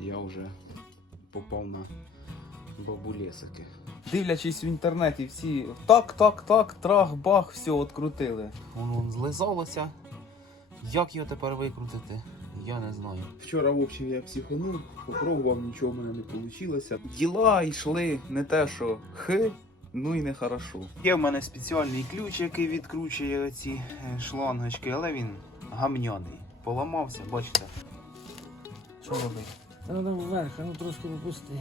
я вже попав на бабулесики. Дивлячись в інтернеті, всі так, так, так, трах, бах, все открутили. Воно вон злизалося. Як його тепер викрутити? Я не знаю. Вчора в общем я психанув, попробував, нічого в мене не вийшло. Діла йшли не те, що хи, ну і не хорошо. Є в мене спеціальний ключ, який відкручує оці е, шлангочки, але він гамняний. Поламався, бачите. Що робити? Треба вверх, а ну трошки попусти.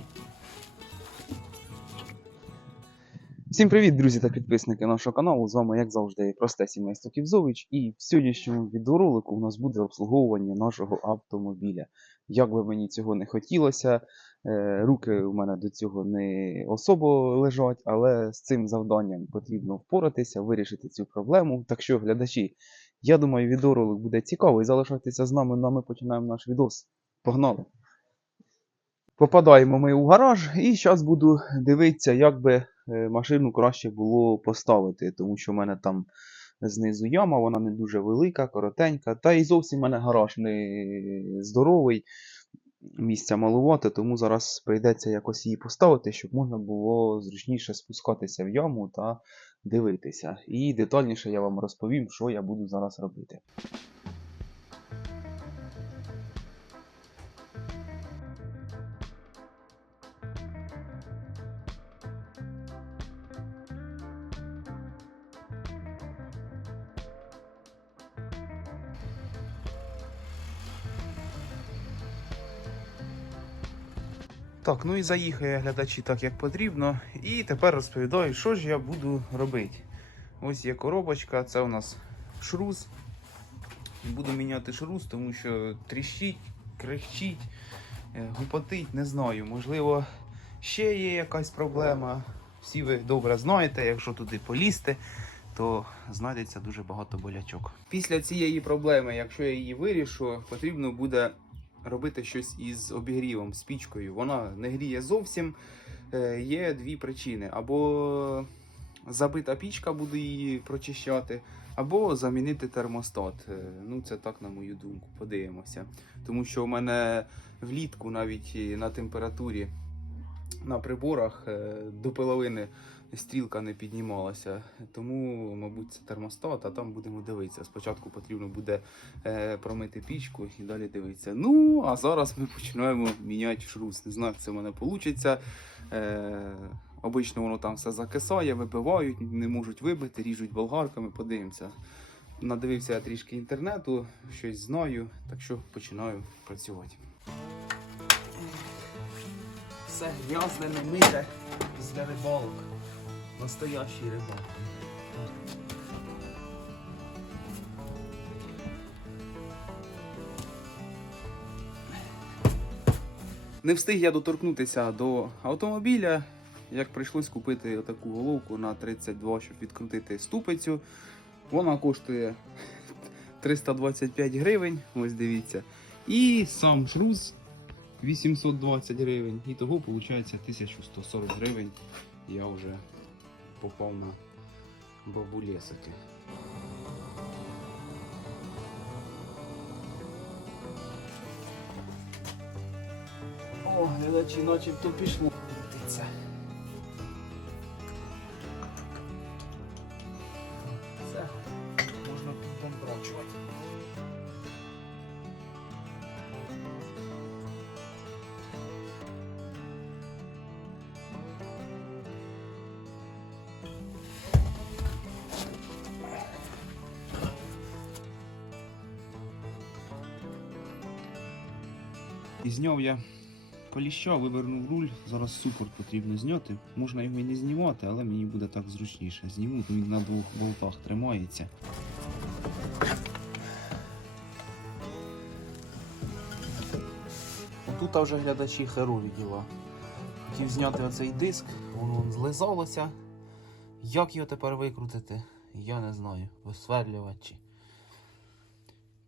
Всім привіт, друзі та підписники нашого каналу. З вами, як завжди, просте сімейство Ківзович. І в сьогоднішньому відеоролику у нас буде обслуговування нашого автомобіля. Як би мені цього не хотілося, е, руки у мене до цього не особо лежать, але з цим завданням потрібно впоратися, вирішити цю проблему. Так що, глядачі, я думаю, відеоролик буде цікавий. Залишайтеся з нами, ну а ми починаємо наш відос. Погнали! Попадаємо ми у гараж, і зараз буду дивитися, як би е, машину краще було поставити, тому що в мене там знизу яма, вона не дуже велика, коротенька. Та і зовсім в мене гараж не здоровий, місця малувато, тому зараз прийдеться якось її поставити, щоб можна було зручніше спускатися в яму та дивитися. І детальніше я вам розповім, що я буду зараз робити. Так, ну і заїхав глядачі так, як потрібно. І тепер розповідаю, що ж я буду робити. Ось є коробочка, це у нас шрус. Буду міняти шрус, тому що тріщить, крихчить, е, гупотить, не знаю. Можливо, ще є якась проблема. Всі ви добре знаєте, якщо туди полізти, то знайдеться дуже багато болячок. Після цієї проблеми, якщо я її вирішу, потрібно буде робити щось із обігрівом, з пічкою. Вона не гріє зовсім. Е, Є дві причини: або забита пічка буде її прочищати, або замінити термостат. Е, Ну, це так, на мою думку, подивимося. Тому що у мене влітку навіть на температурі на приборах е, до половини стрілка не піднімалася. Тому, мабуть, це термостат, а там будемо дивитися. Спочатку потрібно буде е, промити пічку і далі дивитися. Ну, а зараз ми починаємо міняти шрус. Не знаю, як це в мене вийде. Обично воно там все закисає, вибивають, не можуть вибити, ріжуть болгарками, подивимося. Надивився я трішки інтернету, щось знаю, так що починаю працювати. Все грязне, не мите після рибалок. Настоящий рибалок. Не встиг я доторкнутися до автомобіля, як прийшлось купити таку головку на 32, щоб відкрутити ступицю. Вона коштує 325 гривень, ось дивіться. І сам шрус 820 гривень. І того виходить 1140 гривень. Я вже попав на бабулесики. О, глядачі, начебто пішло. Зняв я коліща, вивернув руль. Зараз супорт потрібно зняти. Можна його і не знімати, але мені буде так зручніше. Зніму, то він на двох болтах тримається. Тут вже глядачі херові діла. Хотів зняти оцей диск, воно злизалося. Як його тепер викрутити? Я не знаю. Висверлювати.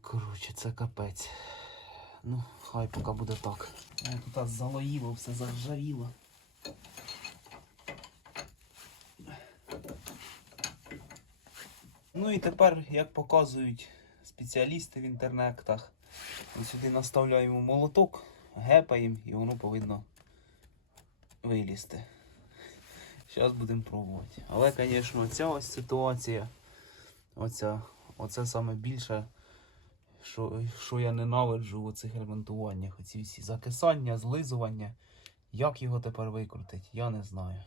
Коротше, це капець. Ну, хай поки буде так. Тут залоїло, все заржавіло. Ну і тепер, як показують спеціалісти в інтернетах, ми сюди наставляємо молоток гепаємо і воно повинно вилізти. Зараз будемо пробувати. Але, звісно, ця ось ситуація, оця, оце саме більше, що, що я ненавиджу у цих ремонтуваннях. Оці всі закисання, злизування. Як його тепер викрутить, я не знаю.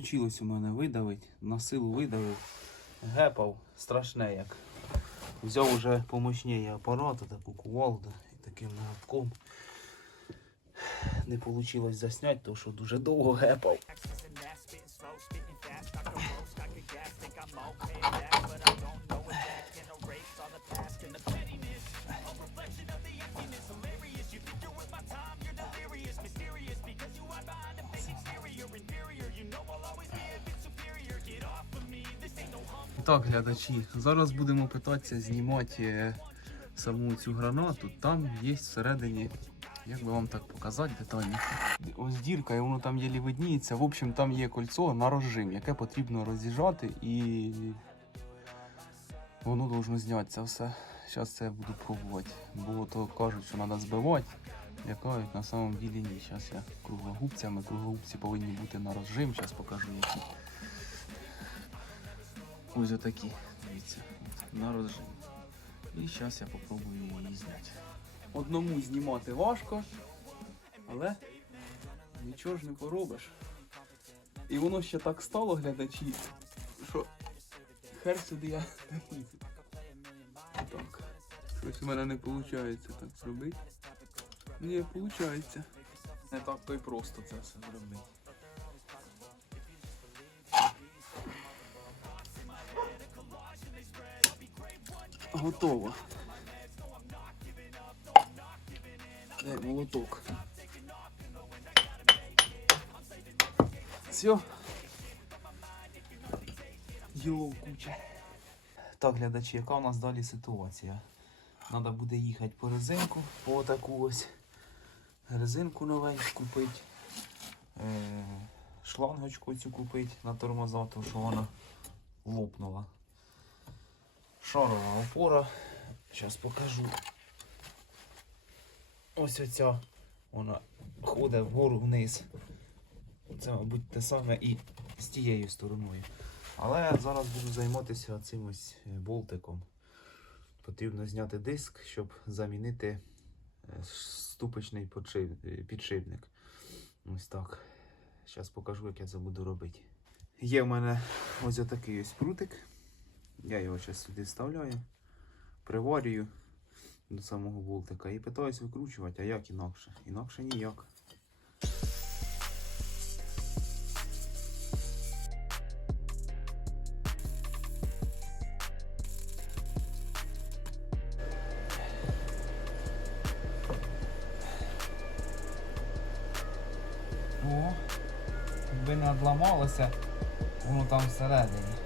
Получилось у мене видавить, на силу видавив, гепав страшне як. Взяв уже помощніє апарат, таку кувалду і таким молотком. Не вийшло засняти, тому що дуже довго гепав. Так, глядачі, зараз будемо питатися знімати е, саму цю гранату. Там є всередині, як би вам так показати детальніше. Ось дірка, і воно там єлі видніється. В общем, там є кольцо на розжим, яке потрібно роз'їжджати і воно должно знятися все. Зараз це я буду пробувати. Бо то кажуть, що треба збивати. Яка на самом ділі ні. Зараз я круглогубцями, круглогубці повинні бути на розжим. Зараз покажу які. Ось отакі, дивіться, от, на розжим. І зараз я попробую її зняти. Одному знімати важко, але нічого ж не поробиш. І воно ще так стало, глядачі, що хер сюди я не. Так. Щось у мене не виходить так зробити. Ні, виходить. Не так то й просто це все зробити. Готово. Дай молоток. Все. Ділов куча. Так, глядачі, яка у нас далі ситуація? Треба буде їхати по резинку, по таку ось резинку новеньку купити. Е, шлангочку цю купити на тормоза, тому що вона лопнула. Шарова опора. Зараз покажу. Ось оця. Вона ходить вгору вниз. Це, мабуть, те саме і з тією стороною. Але зараз буду займатися цим ось е, болтиком. Потрібно зняти диск, щоб замінити е, ступочний е, підшипник. Ось так. Зараз покажу, як я це буду робити. Є в мене ось отакий ось прутик. Я його зараз сюди вставляю, приварюю до самого болтика і питаюсь викручувати, а як інакше? Інакше ніяк. О, якби не одламалося, воно там всередині.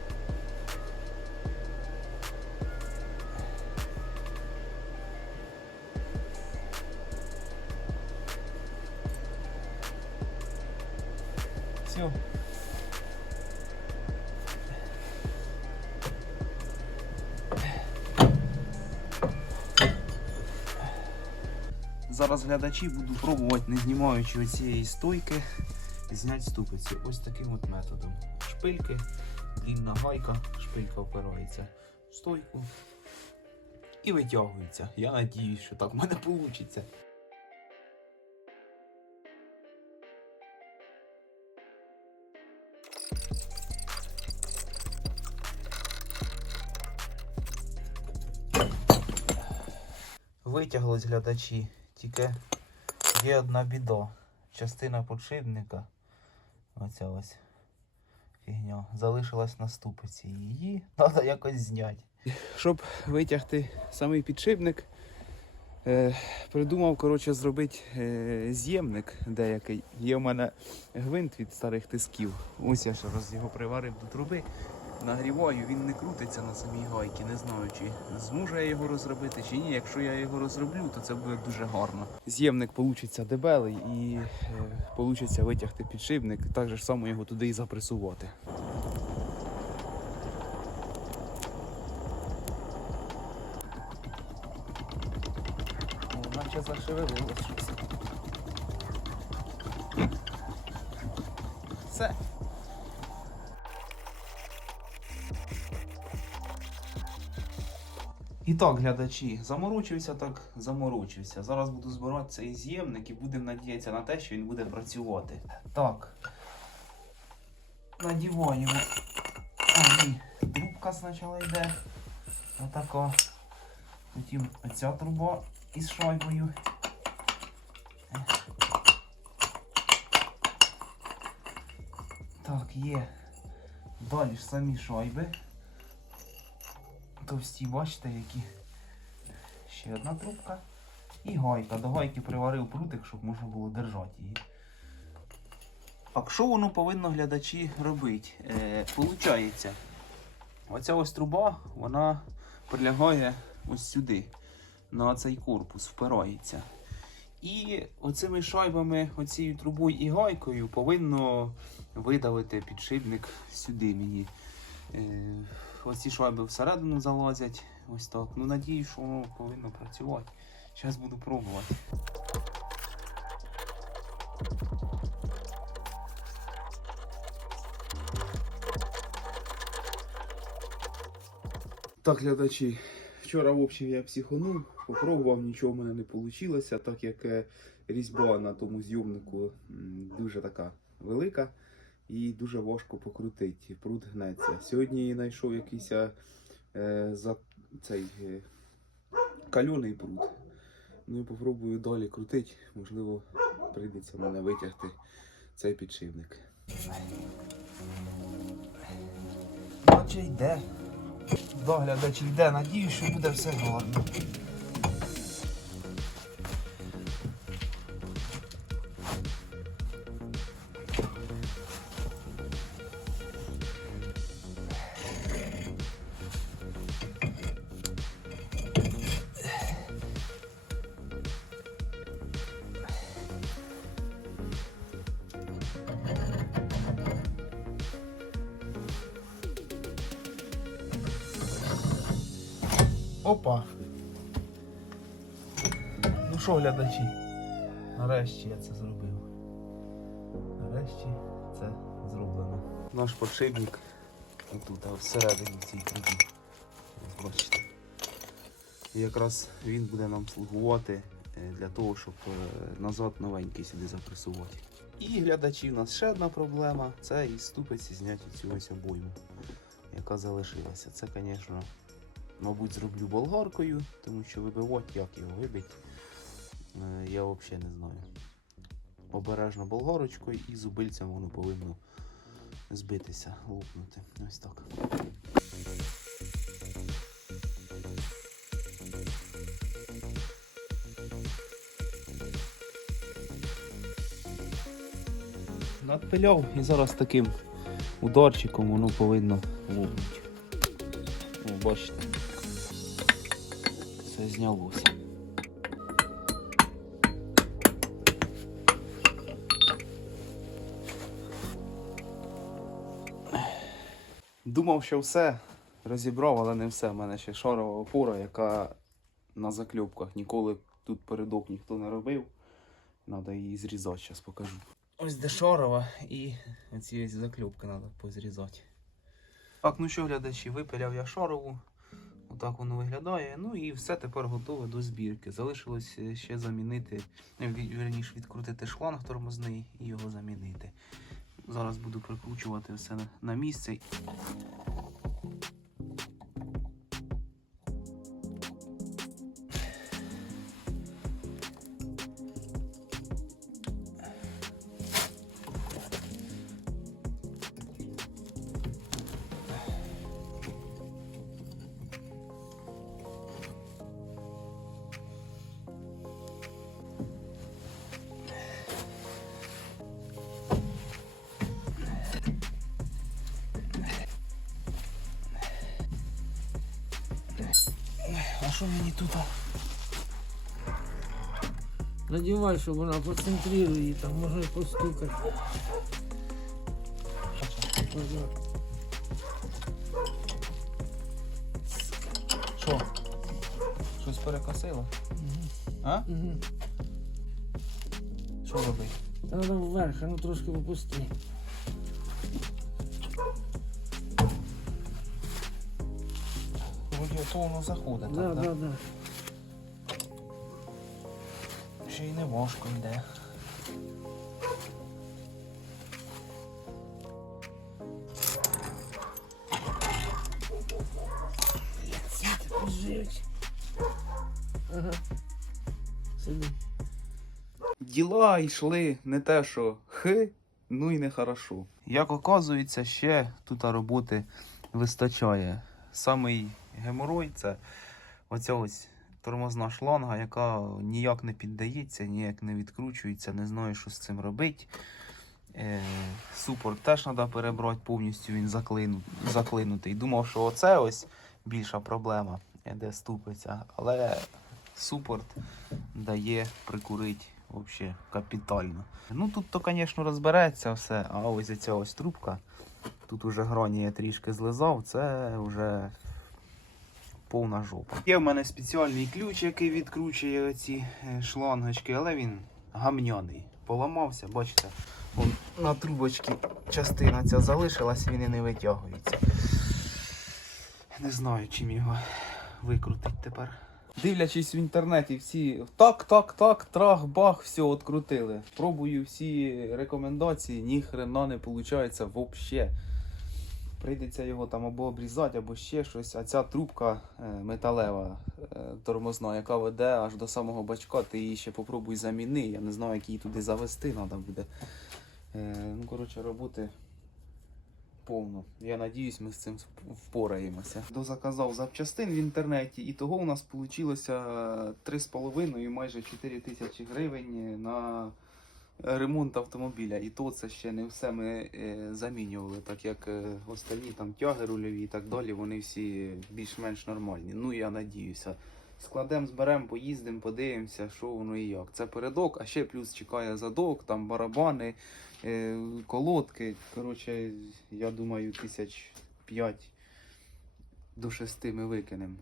Зараз глядачі буду пробувати, не знімаючи оцієї стойки, зняти ступицю. Ось таким от методом. Шпильки, длінна гайка, шпилька опирається в стойку і витягується. Я надіюсь, що так в мене вийде. Витяглось глядачі, тільки є одна біда. Частина подшипника, оця ось фігня, залишилась на ступиці. Її треба якось зняти. Щоб витягти самий підшипник, Е, придумав, коротше, зробити е, з'ємник деякий. Є в мене гвинт від старих тисків. Ось я ще раз його приварив до труби. Нагріваю, він не крутиться на самій гайці. Не знаю, чи зможу я його розробити, чи ні. Якщо я його розроблю, то це буде дуже гарно. З'ємник получиться дебелий і е, получиться витягти підшипник, так же ж само його туди і запресувати. О, наче зашевелилось щось. Все. І так, глядачі, заморочився, так заморочився. Зараз буду збирати цей з'ємник і будемо надіятися на те, що він буде працювати. Так. Надіваємо. А, ні. Трубка спочатку йде. Отака. Потім оця труба із шайбою. Так, є. Далі ж самі шайби. Товсті, бачите, які. Ще одна трубка. І гайка. До гайки приварив прутик, щоб можна було держати її. Так, що воно повинно глядачі робити? Е, получається, оця ось труба, вона прилягає ось сюди, на цей корпус, впирається. І оцими шайбами, оцією трубою і гайкою повинно видавити підшипник сюди мені. Е, оці шайби всередину залазять. Ось так. Ну надію, що воно повинно працювати. Зараз буду пробувати. Так, глядачі, вчора, в общем, я психонув, попробував, нічого в мене не вийшло, так як е, різьба на тому зйомнику дуже така велика і дуже важко покрутити. Прут гнеться. Сьогодні знайшов якийсь е, за цей е, кальоний прут. Ну і попробую далі крутити. Можливо, прийдеться мене витягти цей підшипник. Наче йде. Доглядач йде, надію, що буде все гарно. Опа. Ну що, глядачі? Нарешті я це зробив. Нарешті це зроблено. Наш подшипник отут, а всередині цій трубі. Бачите. І якраз він буде нам слугувати е, для того, щоб е, назад новенький сюди запресувати. І глядачі, у нас ще одна проблема це із ступиці зняти цю ось обойму, яка залишилася. Це, звісно, мабуть, зроблю болгаркою, тому що вибивати, як його вибити, е, я взагалі не знаю. Обережно болгарочкою і зубильцем воно повинно збитися, лопнути. Ось так. Надпиляв і зараз таким ударчиком воно повинно лопнути. О, бачите. Все знялося. Думав, що все розібрав, але не все. У мене ще шарова опора, яка на закльопках ніколи тут передок ніхто не робив. Треба її зрізати, зараз покажу. Ось де шарова і ці ось закльопки треба позрізати. Так, ну що, глядачі, випиляв я шарову. Отак воно виглядає. Ну і все тепер готове до збірки. Залишилось е, ще замінити, е, ві- вірніше відкрутити шланг тормозний і його замінити. Зараз буду прикручувати все на місце. Що мені тут? Надівай, щоб вона поцентрує її, там може і постукати. Що? Щось перекосило? Мгм. А? Мгм. Що робити? Треба вверх, а ну трошки попусти. То воно заходить. Да, так, да, да. Ще й не важко йде. Ага. Сиди. Діла йшли не те, що хи, ну і не хорошо. Як оказується, ще тут роботи вистачає. Самий геморой це оця ось тормозна шланга, яка ніяк не піддається, ніяк не відкручується, не знаю, що з цим робити. Е, супорт теж треба перебрати повністю, він заклину, заклинутий. Думав, що оце ось більша проблема, е, де ступиться, але супорт дає прикурити взагалі капітально. Ну тут то, звісно, розбереться все, а ось ця ось трубка. Тут уже грані я трішки злизав, це вже повна жопа. Є в мене спеціальний ключ, який відкручує оці е, шлангочки, але він гамняний. Поламався, бачите, Вон на трубочці частина ця залишилась, він і не витягується. Не знаю, чим його викрутить тепер. Дивлячись в інтернеті, всі так, так, так, трах, бах, все відкрутили. Пробую всі рекомендації, ні хрена не виходить взагалі. Прийдеться його там або обрізати, або ще щось. А ця трубка е, металева е, тормозна, яка веде аж до самого бачка, ти її ще попробуй заміни. Я не знаю, як її туди завести треба буде. Е, ну, коротше, роботи повно. Я надіюсь, ми з цим вп- впораємося. Дозаказав запчастин в інтернеті, і того у нас вийшло 3,5 і майже 4 тисячі гривень на ремонт автомобіля. І то це ще не все ми е, замінювали, так як е, останні там тяги рульові і так далі, вони всі більш-менш нормальні. Ну я надіюся. Складемо, зберемо, поїздимо, подивимося, що воно і як. Це передок, а ще плюс чекає задок, там барабани, е, колодки. Коротше, я думаю, тисяч п'ять до шести ми викинемо.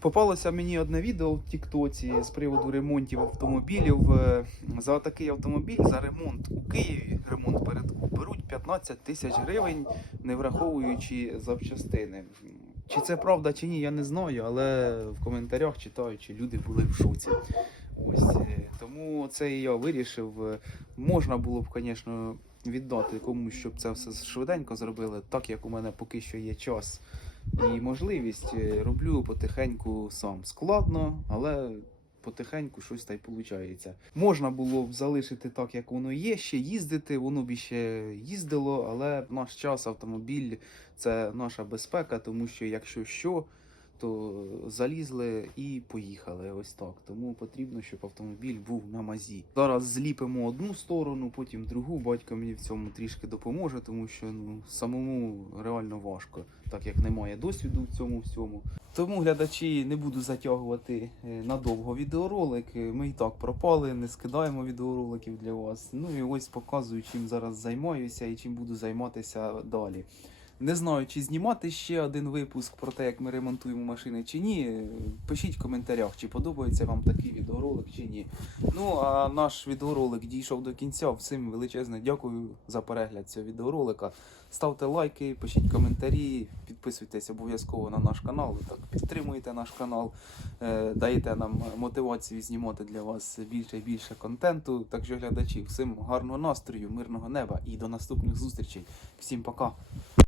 Попалося мені одне відео в Тіктоці з приводу ремонтів автомобілів. Е, За такий автомобіль, за ремонт у Києві, ремонт передку, беруть 15 тисяч гривень, не враховуючи запчастини. Чи це правда, чи ні, я не знаю, але в коментарях читаючи, люди були в шоці. Ось е, тому це я вирішив. Е, Можна було б, звісно, віддати комусь, щоб це все швиденько зробили, так як у мене поки що є час і можливість. е, Роблю потихеньку сам. Складно, але потихеньку щось та й виходить. Можна було б залишити так, як воно є, ще їздити, воно б ще їздило, але в наш час автомобіль це наша безпека, тому що якщо що, то залізли і поїхали. Ось так. Тому потрібно, щоб автомобіль був на мазі. Зараз зліпимо одну сторону, потім другу. Батько мені в цьому трішки допоможе, тому що ну самому реально важко, так як немає досвіду в цьому всьому. Тому глядачі не буду затягувати е, надовго відеоролик. Ми і так пропали, не скидаємо відеороликів для вас. Ну і ось показую, чим зараз займаюся і чим буду займатися далі. Не знаю, чи знімати ще один випуск про те, як ми ремонтуємо машини, чи ні. Пишіть в коментарях, чи подобається вам такий відеоролик, чи ні. Ну а наш відеоролик дійшов до кінця. Всім величезне дякую за перегляд цього відеоролика. Ставте лайки, пишіть коментарі, підписуйтесь обов'язково на наш канал. Так підтримуйте наш канал, е, даєте нам мотивацію знімати для вас більше і більше контенту. Так що глядачі, всім гарного настрою, мирного неба і до наступних зустрічей. Всім пока.